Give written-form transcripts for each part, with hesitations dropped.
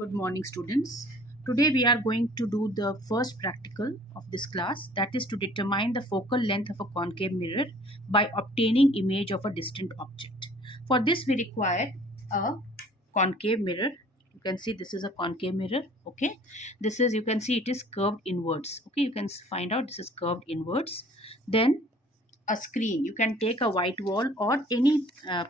Good morning, students. Today we are going to do the first practical of this class, that is to determine the focal length of a concave mirror by obtaining image of a distant object. For this we require a concave mirror. You can see this is a concave mirror. Okay, this is, you can see it is curved inwards. Okay, you can find out this is curved inwards. Then a screen, you can take a white wall or any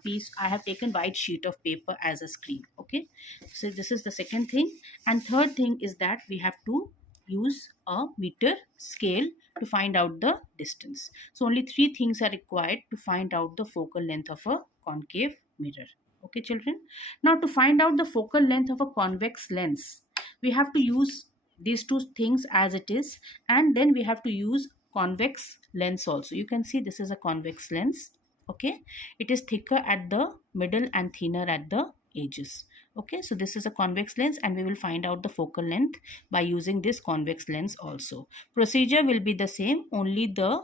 piece. I have taken white sheet of paper as a screen. Okay, so this is the second thing. And third thing is that we have to use a meter scale to find out the distance. So only three things are required to find out the focal length of a concave mirror. Okay children, now to find out the focal length of a convex lens, we have to use these two things as it is, and then we have to use convex lens also. You can see this is a convex lens. Okay, it is thicker at the middle and thinner at the edges. Okay, so this is a convex lens and we will find out the focal length by using this convex lens also. Procedure will be the same, only the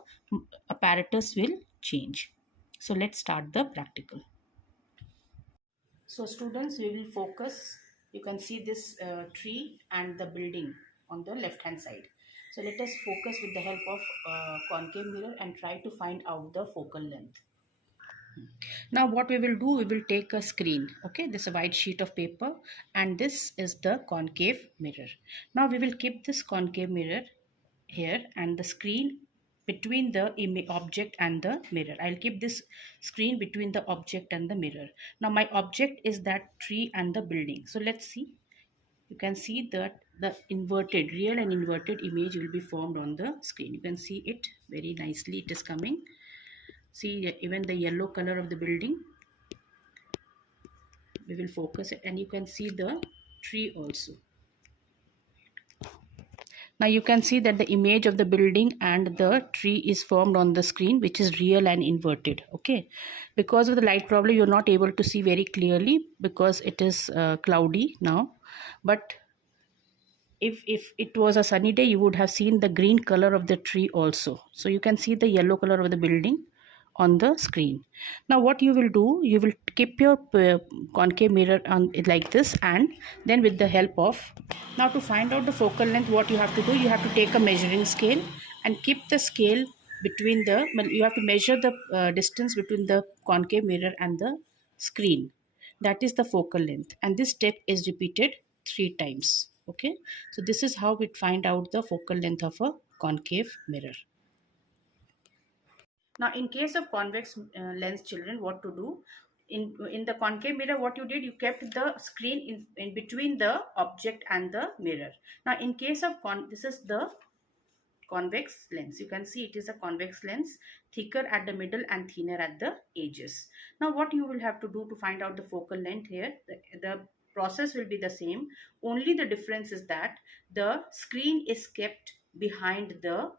apparatus will change. So let's start the practical. So students, we will focus. You can see this tree and the building on the left hand side. So let us focus with the help of concave mirror and try to find out the focal length. Now what we will do, we will take a screen. Okay, this is a white sheet of paper and this is the concave mirror. Now we will keep this concave mirror here and the screen between the object and the mirror. I'll keep this screen between the object and the mirror. Now my object is that tree and the building. So let's see. You can see that the inverted, real and inverted image will be formed on the screen. You can see it very nicely. It is coming. See even the yellow color of the building. We will focus it and you can see the tree also. Now you can see that the image of the building and the tree is formed on the screen, which is real and inverted. Okay, because of the light problem you're not able to see very clearly because it is cloudy now, but if it was a sunny day you would have seen the green color of the tree also. So you can see the yellow color of the building on the screen. Now what you will do, you will keep your concave mirror on it like this, and then with the help of, now to find out the focal length, what you have to do, you have to take a measuring scale and keep the scale between the, you have to measure the distance between the concave mirror and the screen. That is the focal length, and this step is repeated 3 times. Okay, so this is how we find out the focal length of a concave mirror. Now, in case of convex lens children, what to do? In the concave mirror, what you did, you kept the screen in between the object and the mirror. Now, in case of this is the convex lens. You can see it is a convex lens, thicker at the middle and thinner at the edges. Now, what you will have to do to find out the focal length here, the process will be the same. Only the difference is that the screen is kept behind the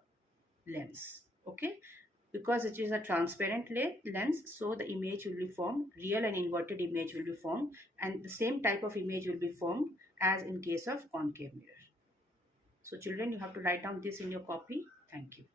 lens. Okay, because it is a transparent lens, so the image will be formed, real and inverted image will be formed, and the same type of image will be formed as in case of concave mirror. So children, you have to write down this in your copy. Thank you.